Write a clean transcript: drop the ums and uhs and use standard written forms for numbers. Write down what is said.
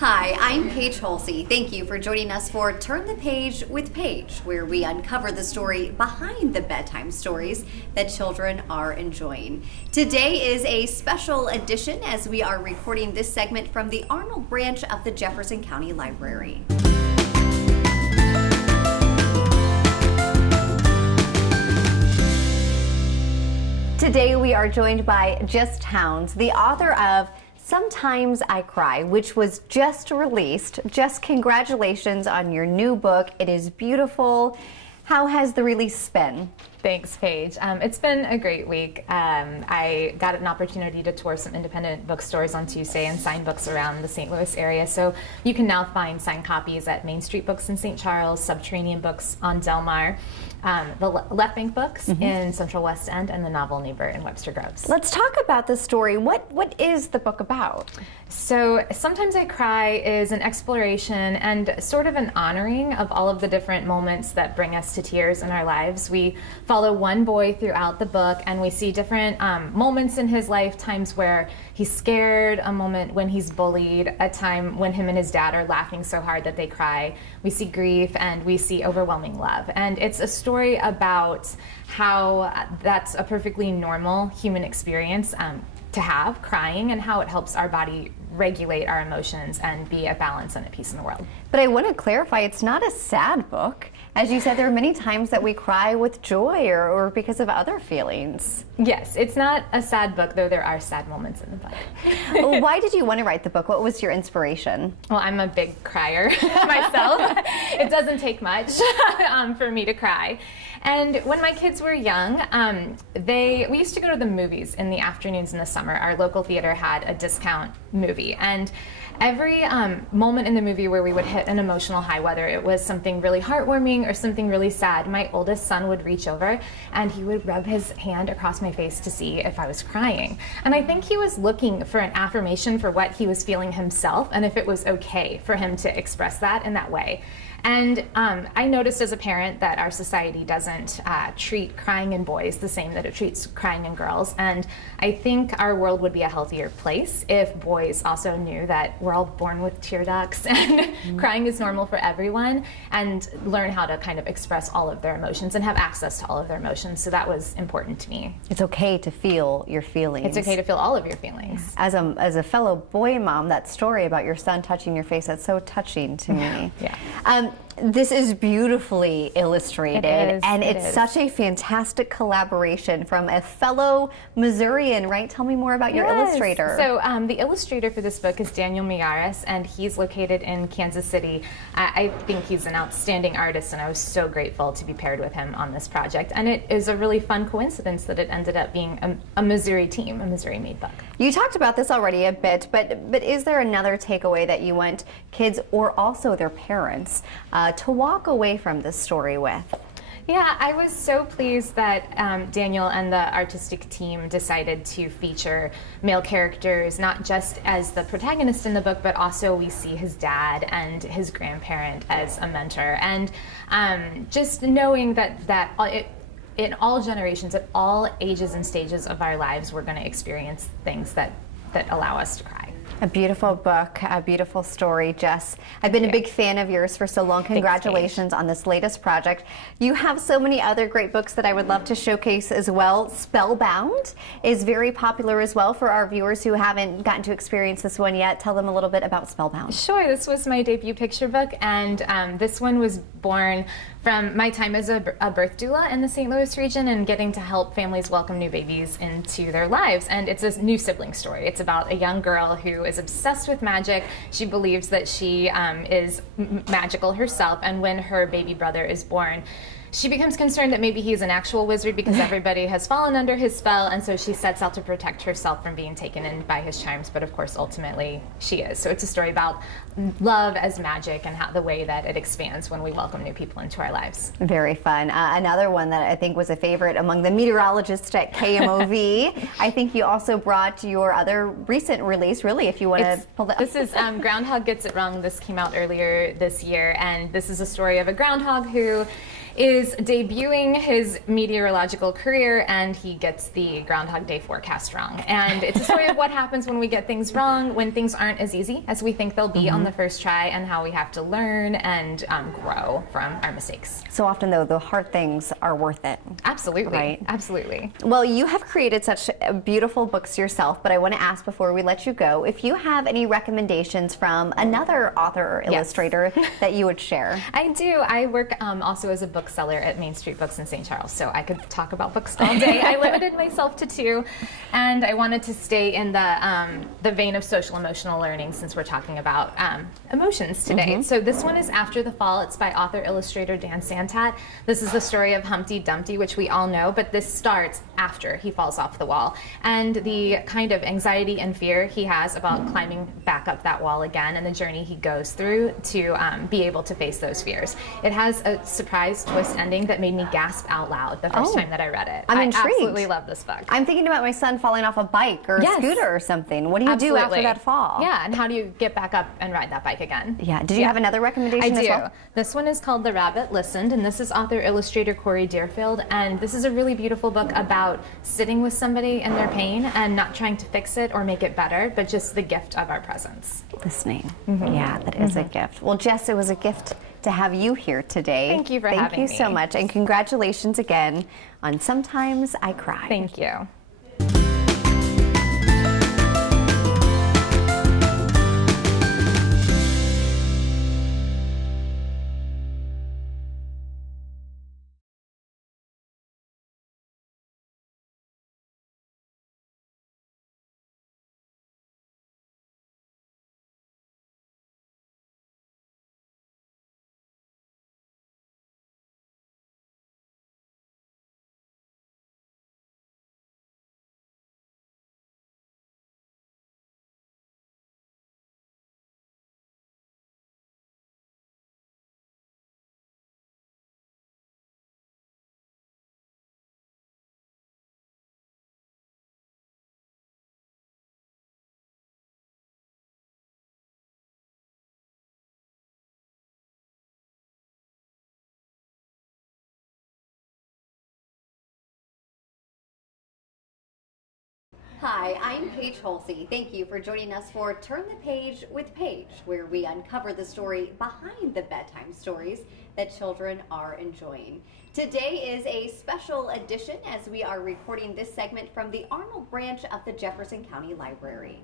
Hi, I'm Paige Hulsey. Thank you for joining us for Turn the Page with Paige, where we uncover the story behind the bedtime stories that children are enjoying. Today is a special edition as we are recording this segment from the Arnold branch of the Jefferson County Library. Today we are joined by Jess Townes, the author of Sometimes I Cry, which was just released. Jess, congratulations on your new book. It is beautiful. How has the release been? Thanks, Paige. It's been a great week. I got an opportunity to tour some independent bookstores on Tuesday and sign books around the St. Louis area. So you can now find signed copies at Main Street Books in St. Charles, Subterranean Books on Del Mar, the Left Bank Books in Central West End, and the Novel Neighbor in Webster Groves. Let's talk about the story. What is the book about? So Sometimes I Cry is an exploration and sort of an honoring of all of the different moments that bring us to tears in our lives. We follow one boy throughout the book, and we see different moments in his life, times where he's scared, a moment when he's bullied, a time when him and his dad are laughing so hard that they cry. We see grief, and we see overwhelming love. And it's a story about how that's a perfectly normal human experience to have, crying, and how it helps our body regulate our emotions and be at balance and at peace in the world. But I want to clarify, it's not a sad book. As you said, there are many times that we cry with joy or because of other feelings. Yes, it's not a sad book, though there are sad moments in the book. Why did you want to write the book? What was your inspiration? Well, I'm a big crier myself. It doesn't take much for me to cry. And when my kids were young, we used to go to the movies in the afternoons in the summer. Our local theater had a discount movie, and every moment in the movie where we would hit an emotional high, whether it was something really heartwarming or something really sad, my oldest son would reach over and he would rub his hand across my face to see if I was crying. And I think he was looking for an affirmation for what he was feeling himself and if it was okay for him to express that in that way. And I noticed as a parent that our society doesn't treat crying in boys the same that it treats crying in girls. And I think our world would be a healthier place if boys also knew that we're all born with tear ducts and crying is normal for everyone, and learn how to kind of express all of their emotions and have access to all of their emotions. So that was important to me. It's okay to feel your feelings. It's okay to feel all of your feelings. As a fellow boy mom, that story about your son touching your face, that's so touching to me. Yeah. This is beautifully illustrated, and it it's is. such a fantastic collaboration from a fellow Missourian, right? Tell me more about your illustrator. So the illustrator for this book is Daniel Miyares, and he's located in Kansas City. I think he's an outstanding artist, and I was so grateful to be paired with him on this project. And it is a really fun coincidence that it ended up being a Missouri team, a Missouri-made book. You talked about this already a bit, but is there another takeaway that you want kids or also their parents to walk away from this story with? Yeah, I was so pleased that Daniel and the artistic team decided to feature male characters, not just as the protagonist in the book, but also we see his dad and his grandparent as a mentor. And just knowing that in all generations, at all ages and stages of our lives, we're going to experience things that allow us to cry. A beautiful book, a beautiful story, Jess. I've been a big fan of yours for so long. Congratulations on this latest project. You have so many other great books that I would love to showcase as well. Spellbound is very popular as well for our viewers who haven't gotten to experience this one yet. Tell them a little bit about Spellbound. Sure, this was my debut picture book, and this one was born from my time as a birth doula in the St. Louis region and getting to help families welcome new babies into their lives. And it's a new sibling story. It's about a young girl who is obsessed with magic. She believes that she is magical herself, and when her baby brother is born, she becomes concerned that maybe he's an actual wizard because everybody has fallen under his spell, and so she sets out to protect herself from being taken in by his charms, but of course ultimately she is. So it's a story about love as magic and how the way that it expands when we welcome new people into our lives. Very fun. Another one that I think was a favorite among the meteorologists at KMOV. I think you also brought your other recent release, really, if you want to pull that. This is Groundhog Gets It Wrong. This came out earlier this year, and this is a story of a groundhog who is debuting his meteorological career, and he gets the Groundhog Day forecast wrong. And it's a story of what happens when we get things wrong, when things aren't as easy as we think they'll be on the first try, and how we have to learn and grow from our mistakes. So often, though, the hard things are worth it. Absolutely. Right? Absolutely. Well, you have created such beautiful books yourself, but I want to ask before we let you go, if you have any recommendations from another author or illustrator that you would share. I do. I work also as a bookseller at Main Street Books in St. Charles, so I could talk about books all day. I limited myself to 2, and I wanted to stay in the vein of social emotional learning since we're talking about emotions today. So this one is After the Fall. It's by author illustrator Dan Santat. This is the story of Humpty Dumpty, which we all know, but this starts after he falls off the wall, and the kind of anxiety and fear he has about climbing back up that wall again, and the journey he goes through to be able to face those fears. It has a surprise twist ending that made me gasp out loud the first time that I read it. I'm intrigued. I absolutely love this book. I'm thinking about my son falling off a bike or a scooter or something. What do you do after that fall? Yeah, and how do you get back up and ride that bike again? Yeah. Did you have another recommendation I as do. well? This one is called The Rabbit Listened, and this is author illustrator Corey Deerfield, and this is a really beautiful book about sitting with somebody in their pain and not trying to fix it or make it better, but just the gift of our presence. Listening. Yeah, that is a gift. Well, Jess, it was a gift to have you here today. Thank you for having me. Thank you so much, and congratulations again on Sometimes I Cry. Thank you. Hi, I'm Paige Hulsey. Thank you for joining us for Turn the Page with Paige, where we uncover the story behind the bedtime stories that children are enjoying. Today is a special edition as we are recording this segment from the Arnold branch of the Jefferson County Library.